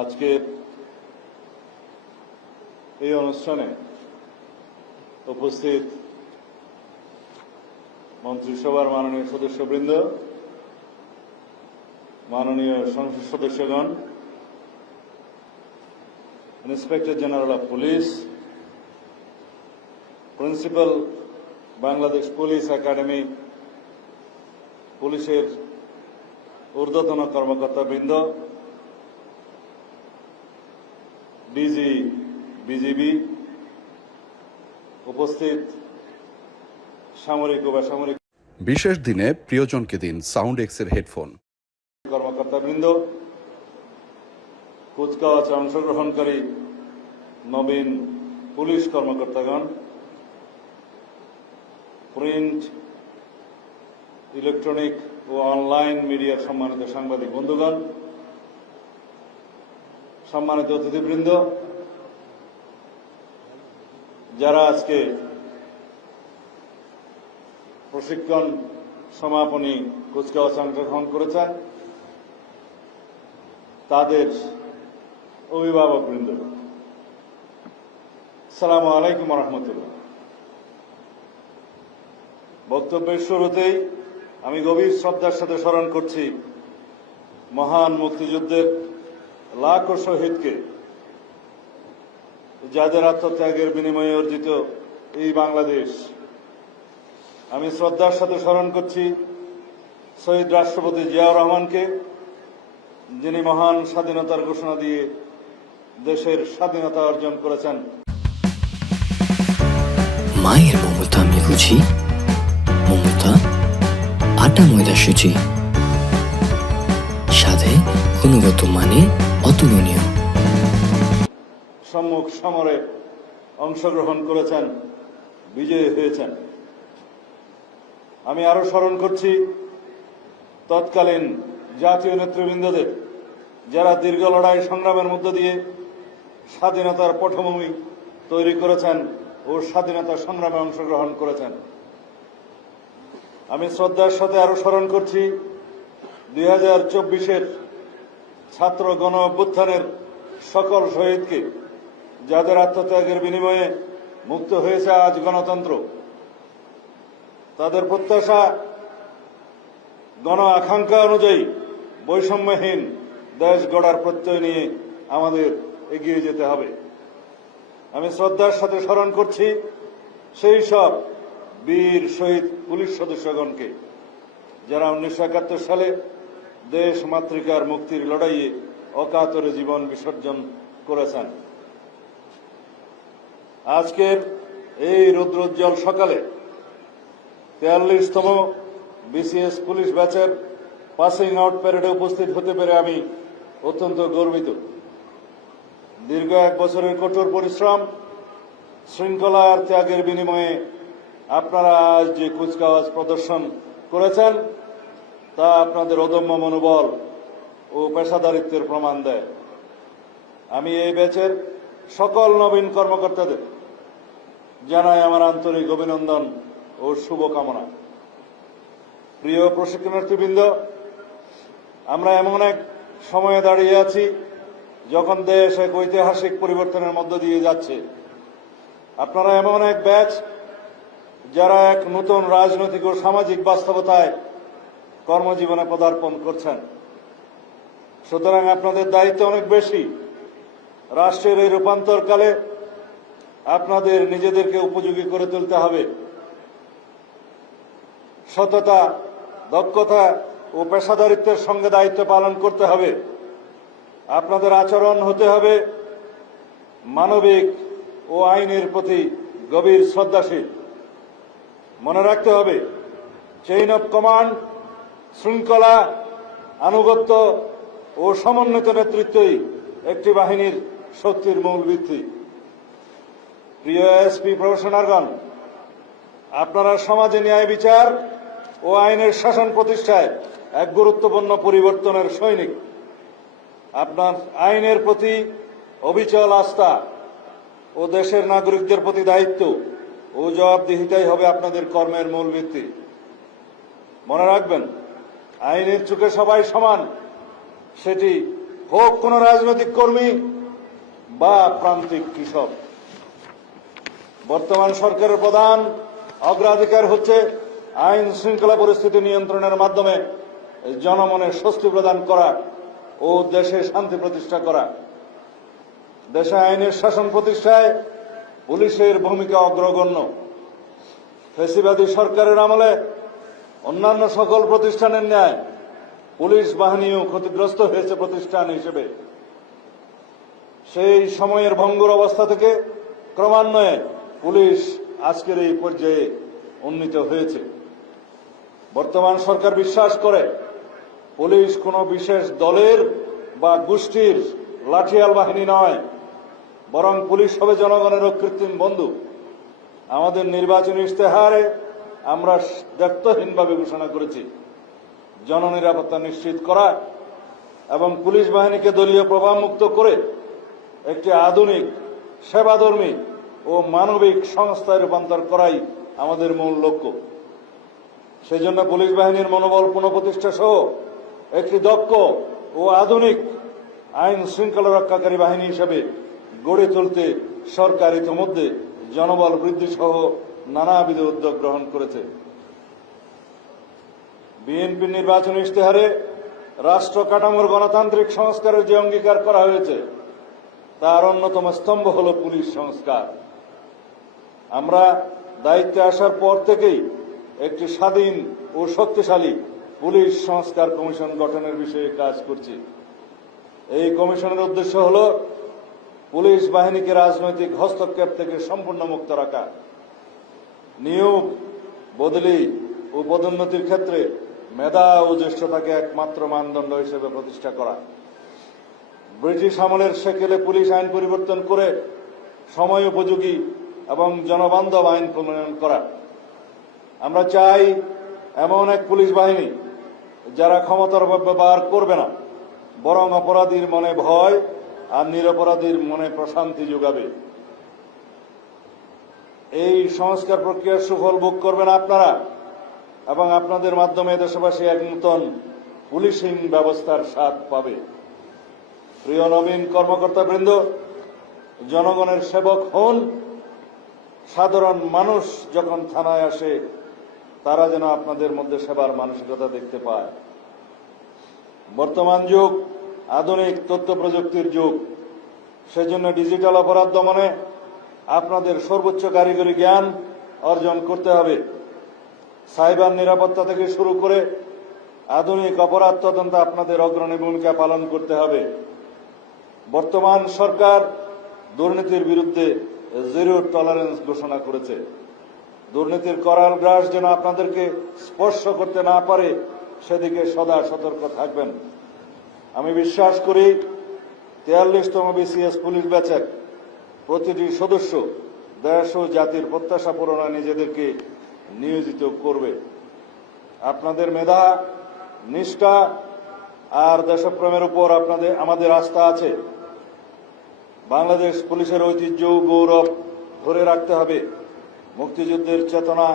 আজকের এই অনুষ্ঠানে উপস্থিত মন্ত্রিসভার মাননীয় সদস্যবৃন্দ, মাননীয় সংসদ সদস্যগণ, inspector general of police, principal Bangladesh police academy, পুলিশের ঊর্ধ্বতন কর্মকর্তাবৃন্দ, ডিজি, বিজিবি, উপস্থিত সামরিক ও বেসামরিক বিশেষ দিনে প্রিয়জনকে দিন সাউন্ড এক্সের হেডফোন। কর্মকর্তাবৃন্দ, কুচকাওয়াজে অংশগ্রহণকারী নবীন পুলিশ কর্মকর্তাগণ, প্রিন্ট, ইলেকট্রনিক ও অনলাইন মিডিয়ার সম্মানিত সাংবাদিক বন্ধুগণ, সম্মানিত অতিথিবৃন্দ, যারা আজকে প্রশিক্ষণ সমাপনী কুচকাওয়াজে অংশগ্রহণ করেছেন, তাদের অভিভাবকবৃন্দ, আসসালামু আলাইকুম রহমতুল্লাহ। বক্তব্যের শুরুতেই আমি গভীর শ্রদ্ধার সাথে স্মরণ করছি মহান মুক্তিযুদ্ধের লাখো শহীদকে, যাদের আত্মত্যাগের বিনিময়ে অর্জিত এই বাংলাদেশ। আমি শ্রদ্ধার সাথে স্মরণ করছি শহীদ রাষ্ট্রপতি জিয়াউর রহমানকে, যিনি মহান স্বাধীনতার ঘোষণা দিয়ে দেশের স্বাধীনতা অর্জন করেছেন। মায়ের মমতা আমি বুঝি, মমতা আটা ময়দা সুচি, স্বাদে গুণগত মানে অতুলনীয়। সম্মুখ সমরে অংশগ্রহণ করেছেন, বিজয়ী হয়েছেন। আমি আরো স্মরণ করছি তৎকালীন জাতীয় নেতৃবৃন্দদের, যারা দীর্ঘ লড়াই সংগ্রামের মধ্য দিয়ে স্বাধীনতার পটভূমি তৈরি করেছেন ও স্বাধীনতা সংগ্রামে অংশগ্রহণ করেছেন। আমি শ্রদ্ধার সাথে আরো স্মরণ করছি 2024-এর ছাত্র গণ অভ্যুত্থানের সকল শহীদকে, যাদের আত্মত্যাগের বিনিময়ে মুক্ত হয়েছে আজ গণতন্ত্র। তাদের প্রত্যাশা, গণ আকাঙ্ক্ষা অনুযায়ী বৈষম্যহীন দেশ গড়ার প্রত্যয় নিয়ে আমাদের এগিয়ে যেতে হবে। আমি শ্রদ্ধার সাথে স্মরণ করছি সেই সব বীর শহীদ পুলিশ সদস্যগণকে, যারা 1971 সালে দেশ মাতৃকার মুক্তির লড়াইয়ে অকাতরে জীবন বিসর্জন করেছেন। আজকের এই রৌদ্রোজ্জ্বল সকালে 43তম বিসিএস পুলিশ ব্যাচের পাসিং আউট প্যারেডে উপস্থিত হতে পেরে আমি অত্যন্ত গর্বিত। দীর্ঘ 1 বছরের কঠোর পরিশ্রম, শৃঙ্খলা আর ত্যাগের বিনিময়ে আপনারা আজ যে কুচকাওয়াজ প্রদর্শন করেছেন, তা আপনাদের অদম্য মনোবল ও পেশাদারিত্বের প্রমাণ দেয়। আমি এই ব্যাচের সকল নবীন কর্মকর্তাদের জানাই আমার আন্তরিক অভিনন্দন ও শুভকামনা। প্রিয় প্রশিক্ষণার্থীবৃন্দ, আমরা এমন এক সময়ে দাঁড়িয়ে আছি যখন দেশ এক ঐতিহাসিক পরিবর্তনের মধ্য দিয়ে যাচ্ছে। আপনারা এমন এক ব্যাচ যারা এক নতুন রাজনৈতিক ও সামাজিক বাস্তবতায় কর্মজীবনে পদার্পণ করছেন। সুতরাং আপনাদের দায়িত্ব অনেক বেশি। রাষ্ট্রের এই রূপান্তরকালে আপনাদের নিজেদেরকে উপযোগী করে তুলতে হবে। সততা, দক্ষতা ও পেশাদারিত্বের সঙ্গে দায়িত্ব পালন করতে হবে। আপনাদের আচরণ হতে হবে মানবিক ও আইনের প্রতি গভীর শ্রদ্ধাশীল। মনে রাখতে হবে, চেইন অফ কমান্ড, শৃঙ্খলা, আনুগত্য ও সমন্বিত নেতৃত্বই একটি বাহিনীর শক্তির মূল ভিত্তি। প্রিয় এসপি প্রফেশনালগণ, আপনারা সমাজে ন্যায় বিচার ও আইনের শাসন প্রতিষ্ঠায় এক গুরুত্বপূর্ণ পরিবর্তনের সৈনিক। আপনার আইনের প্রতি অবিচল আস্থা ও দেশের নাগরিকদের প্রতি দায়িত্ব ও জবাবদিহিতাই হবে আপনাদের কর্মের মূল ভিত্তি। মনে রাখবেন, আইনের চোখে সবাই সমান, সেটি হোক কোন রাজনৈতিক কর্মী বা প্রান্তিক কৃষক। বর্তমান সরকারের প্রধান অগ্রাধিকার হচ্ছে আইন শৃঙ্খলা পরিস্থিতি নিয়ন্ত্রণের মাধ্যমে জনমনে স্বস্তি প্রদান করা ও দেশে শান্তি প্রতিষ্ঠা করা। দেশে আইনের শাসন প্রতিষ্ঠায় পুলিশের ভূমিকা অগ্রগণ্য। ফ্যাসিবাদী সরকারের আমলে অন্যান্য সকল প্রতিষ্ঠানের ন্যায় পুলিশ বাহিনীও ক্ষতিগ্রস্ত হয়েছে প্রতিষ্ঠান হিসেবে। সেই সময়ের ভঙ্গুর অবস্থা থেকে ক্রমান্বয়ে পুলিশ আজকের এই পর্যায়ে উন্নীত হয়েছে। বর্তমান সরকার বিশ্বাস করে পুলিশ কোনো বিশেষ দলের বা গোষ্ঠীর লাঠিয়াল বাহিনী নয়, বরং পুলিশ হবে জনগণের কৃত্রিম বন্ধু। আমাদের নির্বাচনী ইশতেহারে আমরা দায়িত্বহীনভাবে ঘোষণা করেছি জননিরাপত্তা নিশ্চিত করা এবং পুলিশ বাহিনীকে দলীয় প্রভাবমুক্ত করে একটি আধুনিক, সেবাধর্মী ও মানবিক সংস্থায় রূপান্তর করাই আমাদের মূল লক্ষ্য। সেজন্য পুলিশ বাহিনীর মনোবল পুনঃপ্রতিষ্ঠা সহ একটি দক্ষ ও আধুনিক আইন শৃঙ্খলা রক্ষাকারী বাহিনী হিসেবে গড়ে তুলতে সরকার ইতিমধ্যে জনবল বৃদ্ধি সহ নানাবিধ উদ্যোগ গ্রহণ করেছে। বিএনপি নির্বাচনী ইশতেহারে রাষ্ট্র কাঠামোর গণতান্ত্রিক সংস্কারের যে অঙ্গীকার করা হয়েছে তার অন্যতম স্তম্ভ হল পুলিশ সংস্কার। আমরা দায়িত্বে আসার পর থেকেই একটি স্বাধীন ও শক্তিশালী পুলিশ সংস্কার কমিশন গঠনের বিষয়ে কাজ করছি। এই কমিশনের উদ্দেশ্য হল পুলিশ বাহিনীকে রাজনৈতিক হস্তক্ষেপ থেকে সম্পূর্ণ মুক্ত রাখা, নিয়োগ, বদলি ও পদোন্নতির ক্ষেত্রে মেধা ও জ্যেষ্ঠতাকে একমাত্র মানদণ্ড হিসেবে প্রতিষ্ঠা করা, ব্রিটিশ আমলের সেকেলে পুলিশ আইন পরিবর্তন করে সময় উপযোগী এবং জনবান্ধব আইন প্রণয়ন করা। আমরা চাই এমন এক পুলিশ বাহিনী যারা ক্ষমতার অপব্যবহার করবে না, বরং অপরাধীর মনে ভয় আর নিরপরাধীর মনে প্রশান্তি যোগাবে। এই সংস্কার প্রক্রিয়ার সুফল ভোগ করবেন আপনারা এবং আপনাদের মাধ্যমে দেশবাসী এক নতুন পুলিশিং ব্যবস্থার স্বাদ পাবে। প্রিয় নবীন কর্মকর্তাবৃন্দ, জনগণের সেবক হন। সাধারণ মানুষ যখন থানায় আসে তারা যেন আপনাদের মধ্যে সেবার মানসিকতা দেখতে পায়। বর্তমান যুগ আধুনিক তথ্য প্রযুক্তির যুগ, সেজন্য ডিজিটাল অপরাধ দমনে আপনাদের সর্বোচ্চ কারিগরি জ্ঞান অর্জন করতে হবে। সাইবার নিরাপত্তা থেকে শুরু করে আধুনিক অপরাধ তদন্তে আপনাদের অগ্রণী ভূমিকা পালন করতে হবে। বর্তমান সরকার দুর্নীতির বিরুদ্ধে জিরো টলারেন্স ঘোষণা করেছে। দুর্নীতির করাল গ্রাস যেন আপনাদেরকে স্পর্শ করতে না পারে সেদিকে সদা সতর্ক থাকবেন। আমি বিশ্বাস করি 43তম বিসিএস পুলিশ ব্যাচের প্রতিটি সদস্য দেশ ও জাতির প্রত্যাশা পূরণে নিজেদেরকে নিয়োজিত করবে। আপনাদের মেধা, নিষ্ঠা আর দেশপ্রেমের উপর আমাদের আস্থা আছে। বাংলাদেশ পুলিশের ঐতিহ্য ও গৌরব ধরে রাখতে হবে। মুক্তিযুদ্ধের চেতনা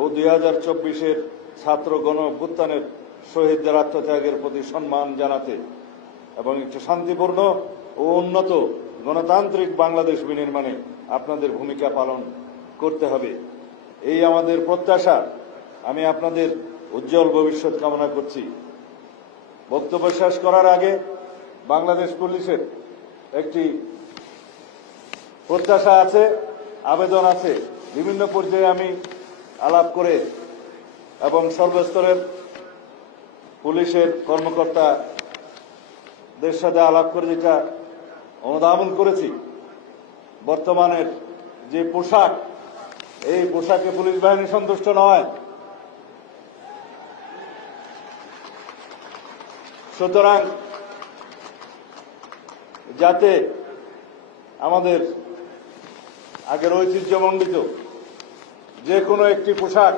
ও 2024-এর ছাত্র গণ অভ্যুত্থানের শহীদদের আত্মত্যাগের প্রতি সম্মান জানাতে এবং একটি শান্তিপূর্ণ ও উন্নত গণতান্ত্রিক বাংলাদেশ বিনির্মাণে আপনাদের ভূমিকা পালন করতে হবে। এই আমাদের প্রত্যাশা। আমি আপনাদের উজ্জ্বল ভবিষ্যৎ কামনা করছি। বক্তব্য শেষ করার আগে বাংলাদেশ পুলিশের একটি প্রত্যাশা আছে, আবেদন আছে। বিভিন্ন পর্যায়ে আমি আলাপ করে এবং সর্বস্তরের পুলিশের কর্মকর্তাদের সাথে আলাপ করে যেটা অনুধাবন করেছি, বর্তমানের যে পোশাক, এই পোশাকে পুলিশ বাহিনী সন্তুষ্ট নয়। সুতরাং যাতে আমাদের আগের ঐতিহ্যমণ্ডিত যে কোনো একটি পোশাক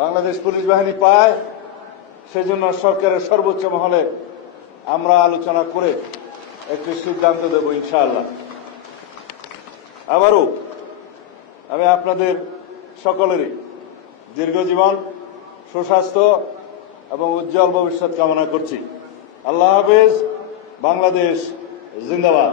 বাংলাদেশ পুলিশ বাহিনী পায়, সেজন্য সরকারের সর্বোচ্চ মহলে আমরা আলোচনা করে একটি সিদ্ধান্ত দেব ইনশাআল্লাহ। আবারও আমি আপনাদের সকলেরই দীর্ঘজীবন, সুস্বাস্থ্য এবং উজ্জ্বল ভবিষ্যৎ কামনা করছি। আল্লাহ হাফেজ। বাংলাদেশ জিন্দাবাদ।